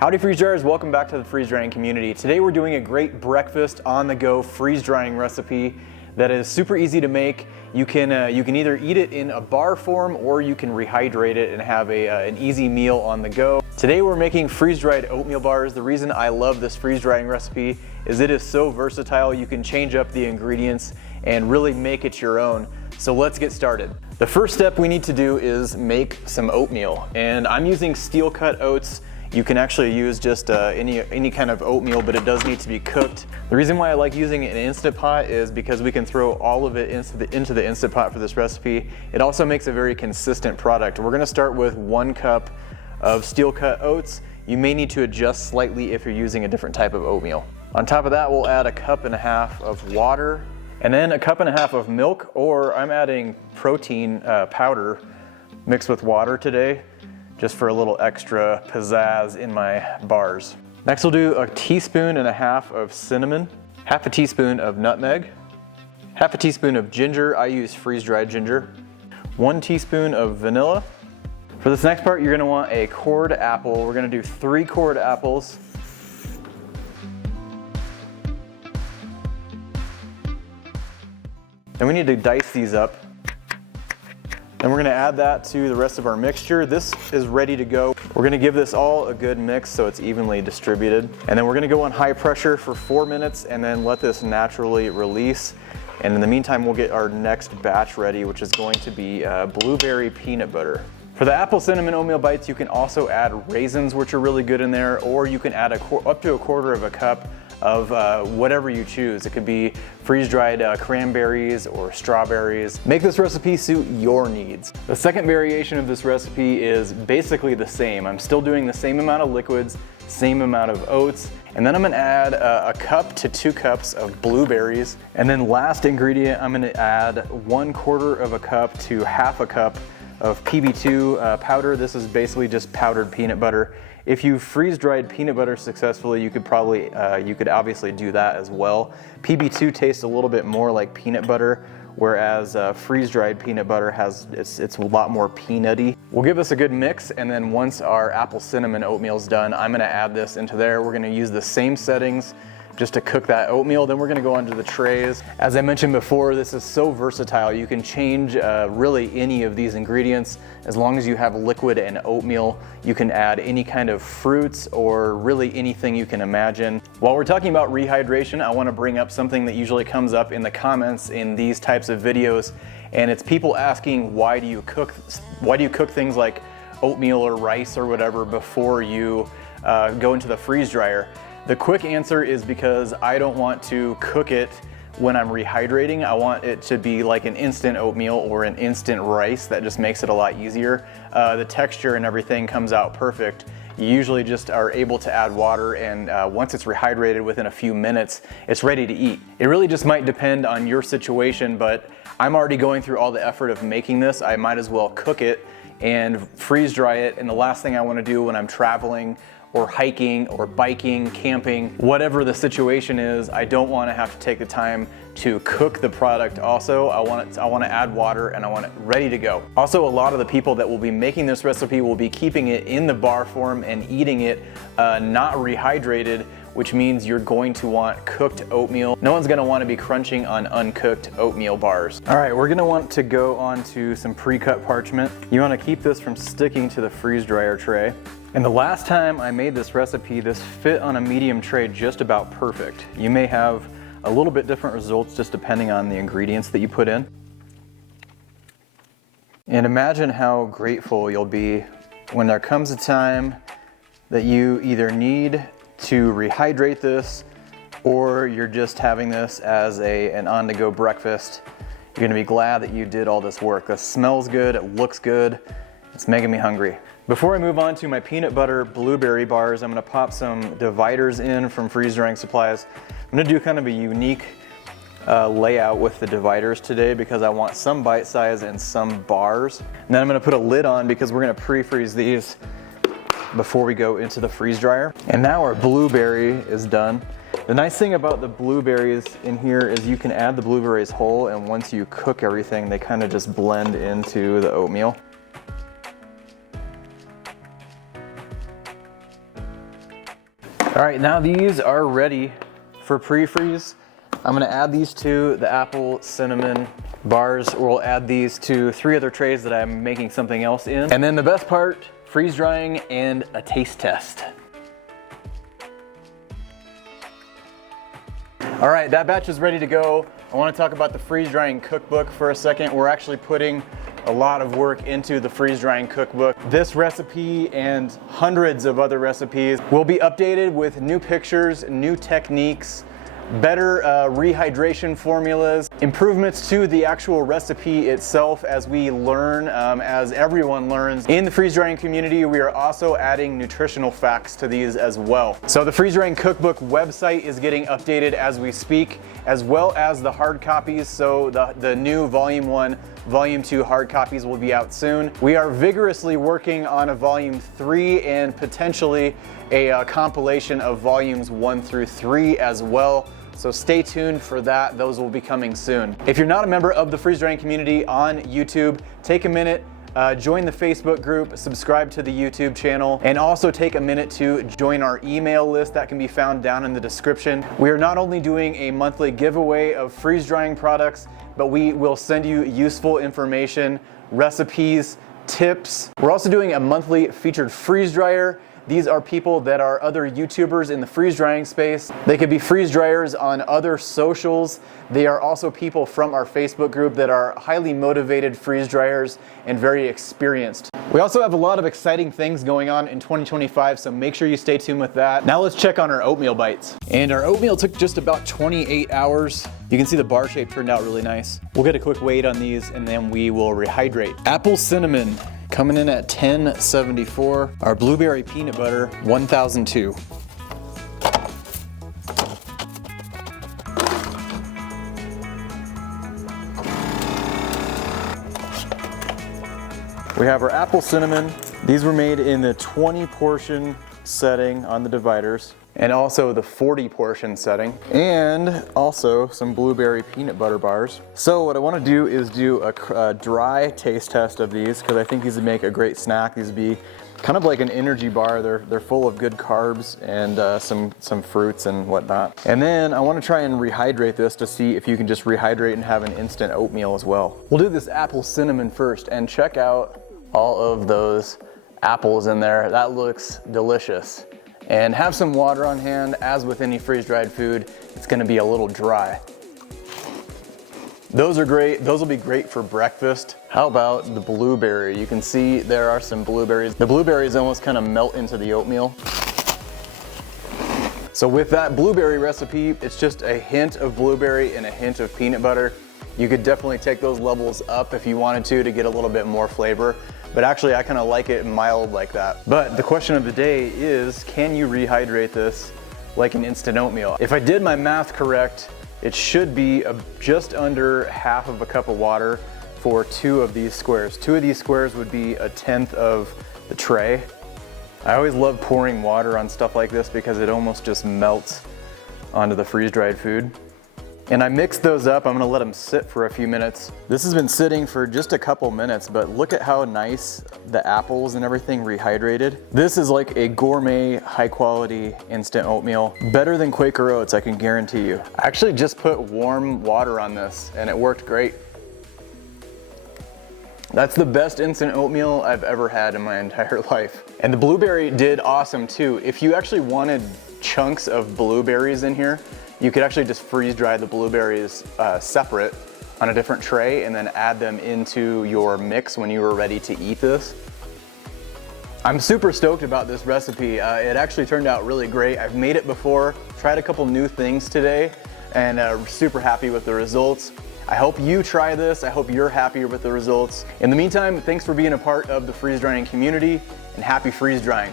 Howdy freeze dryers, welcome back to the freeze drying community. Today we're doing a great breakfast on the go freeze drying recipe that is super easy to make. You can either eat it in a bar form or you can rehydrate it and have an easy meal on the go. Today we're making freeze dried oatmeal bars. The reason I love this freeze drying recipe is it is so versatile. You can change up the ingredients and really make it your own. So let's get started. The first step we need to do is make some oatmeal, and I'm using steel cut oats. You can actually use just any kind of oatmeal, but it does need to be cooked. The reason why I like using an Instant Pot is because we can throw all of it into the Instant Pot for this recipe. It also makes a very consistent product. We're gonna start with 1 cup of steel cut oats. You may need to adjust slightly if you're using a different type of oatmeal. On top of that, we'll add 1.5 cups of water, and then 1.5 cups of milk, or I'm adding protein powder mixed with water today, just for a little extra pizzazz in my bars. Next we'll do 1.5 teaspoons of cinnamon, 1/2 teaspoon of nutmeg, 1/2 teaspoon of ginger. I use freeze-dried ginger, 1 teaspoon of vanilla. For this next part, you're gonna want a cored apple. We're gonna do 3 cored apples. Then we need to dice these up. Then we're gonna add that to the rest of our mixture. This is ready to go. We're gonna give this all a good mix so it's evenly distributed. And then we're gonna go on high pressure for 4 minutes and then let this naturally release. And in the meantime, we'll get our next batch ready, which is going to be blueberry peanut butter. For the apple cinnamon oatmeal bites, you can also add raisins, which are really good in there, or you can add up to 1/4 cup of whatever you choose. It could be freeze-dried cranberries or strawberries. Make this recipe suit your needs. The second variation of this recipe is basically the same. I'm still doing the same amount of liquids, same amount of oats, and then I'm gonna add 1 cup to 2 cups of blueberries. And then last ingredient, I'm gonna add 1/4 cup to 1/2 cup of PB2 powder. This is basically just powdered peanut butter. If you freeze-dried peanut butter successfully, you could obviously do that as well. PB2 tastes a little bit more like peanut butter, whereas freeze-dried peanut butter it's a lot more peanutty. We'll give this a good mix, and then once our apple cinnamon oatmeal's done, I'm gonna add this into there. We're gonna use the same settings just to cook that oatmeal. Then we're gonna go onto the trays. As I mentioned before, this is so versatile. You can change really any of these ingredients. As long as you have liquid and oatmeal, you can add any kind of fruits or really anything you can imagine. While we're talking about rehydration, I wanna bring up something that usually comes up in the comments in these types of videos, and it's people asking, why do you cook things like oatmeal or rice or whatever before you go into the freeze dryer? The quick answer is because I don't want to cook it when I'm rehydrating. I want it to be like an instant oatmeal or an instant rice. That just makes it a lot easier. The texture and everything comes out perfect. You usually just are able to add water, and once it's rehydrated within a few minutes, it's ready to eat. It really just might depend on your situation, but I'm already going through all the effort of making this. I might as well cook it and freeze dry it. And the last thing I want to do when I'm traveling or hiking or biking, camping, whatever the situation is, I don't want to have to take the time to cook the product. Also, I want to add water and I want it ready to go. Also, a lot of the people that will be making this recipe will be keeping it in the bar form and eating it not rehydrated, which means you're going to want cooked oatmeal. No one's gonna want to be crunching on uncooked oatmeal bars. All right, we're gonna want to go onto some pre-cut parchment. You want to keep this from sticking to the freeze dryer tray. And the last time I made this recipe, this fit on a medium tray just about perfect. You may have a little bit different results just depending on the ingredients that you put in. And imagine how grateful you'll be when there comes a time that you either need to rehydrate this or you're just having this as an on-the-go breakfast. You're gonna be glad that you did all this work. This smells good, it looks good, it's making me hungry. Before I move on to my peanut butter blueberry bars, I'm gonna pop some dividers in from freeze drying supplies. I'm gonna do kind of a unique layout with the dividers today because I want some bite size and some bars. And then I'm gonna put a lid on because we're gonna pre-freeze these before we go into the freeze dryer. And now our blueberry is done. The nice thing about the blueberries in here is you can add the blueberries whole, and once you cook everything, they kind of just blend into the oatmeal. All right, now these are ready for pre-freeze. I'm gonna add these to the apple cinnamon bars. We'll add these to 3 other trays that I'm making something else in. And then the best part, freeze drying and a taste test. All right, that batch is ready to go. I wanna talk about the freeze drying cookbook for a second. We're actually putting a lot of work into the freeze drying cookbook. This recipe and hundreds of other recipes will be updated with new pictures, new techniques, better rehydration formulas, improvements to the actual recipe itself as we learn, as everyone learns. In the freeze drying community, we are also adding nutritional facts to these as well. So the freeze drying cookbook website is getting updated as we speak, as well as the hard copies. So the new volume 1, volume 2 hard copies will be out soon. We are vigorously working on a volume 3 and potentially a compilation of volumes 1 through 3 as well. So stay tuned for that. Those will be coming soon. If you're not a member of the freeze drying community on YouTube, take a minute, join the Facebook group, subscribe to the YouTube channel, and also take a minute to join our email list that can be found down in the description. We are not only doing a monthly giveaway of freeze drying products, but we will send you useful information, recipes, tips. We're also doing a monthly featured freeze dryer. These are people that are other YouTubers in the freeze drying space. They could be freeze dryers on other socials. They are also people from our Facebook group that are highly motivated freeze dryers and very experienced. We also have a lot of exciting things going on in 2025, so make sure you stay tuned with that. Now let's check on our oatmeal bites. And our oatmeal took just about 28 hours. You can see the bar shape turned out really nice. We'll get a quick weight on these and then we will rehydrate. Apple cinnamon, coming in at 1074. Our blueberry peanut butter, 1002. We have our apple cinnamon. These were made in the 20 portion setting on the dividers, and also the 40 portion setting, and also some blueberry peanut butter bars. So what I want to do is do a dry taste test of these, because I think these would make a great snack. These would be kind of like an energy bar. They're full of good carbs and some fruits and whatnot. And then I want to try and rehydrate this to see if you can just rehydrate and have an instant oatmeal as well. We'll do this apple cinnamon first, and check out all of those apples in there. That looks delicious. And have some water on hand. As with any freeze-dried food, it's gonna be a little dry. Those are great. Those will be great for breakfast. How about the blueberry? You can see there are some blueberries. The blueberries almost kind of melt into the oatmeal. So with that blueberry recipe, it's just a hint of blueberry and a hint of peanut butter. You could definitely take those levels up if you wanted to get a little bit more flavor. But actually I kind of like it mild like that. But the question of the day is, can you rehydrate this like an instant oatmeal? If I did my math correct, it should be just under half of a cup of water for 2 of these squares. 2 of these squares would be 1/10 of the tray. I always love pouring water on stuff like this because it almost just melts onto the freeze-dried food. And I mixed those up. I'm gonna let them sit for a few minutes. This has been sitting for just a couple minutes, but look at how nice the apples and everything rehydrated. This is like a gourmet, high quality instant oatmeal. Better than Quaker Oats, I can guarantee you. I actually just put warm water on this and it worked great. That's the best instant oatmeal I've ever had in my entire life. And the blueberry did awesome too. If you actually wanted chunks of blueberries in here, you could actually just freeze dry the blueberries separate on a different tray and then add them into your mix when you were ready to eat this. I'm super stoked about this recipe. It actually turned out really great. I've made it before, tried a couple new things today, and super happy with the results. I hope you try this. I hope you're happier with the results. In the meantime, thanks for being a part of the freeze drying community, and happy freeze drying.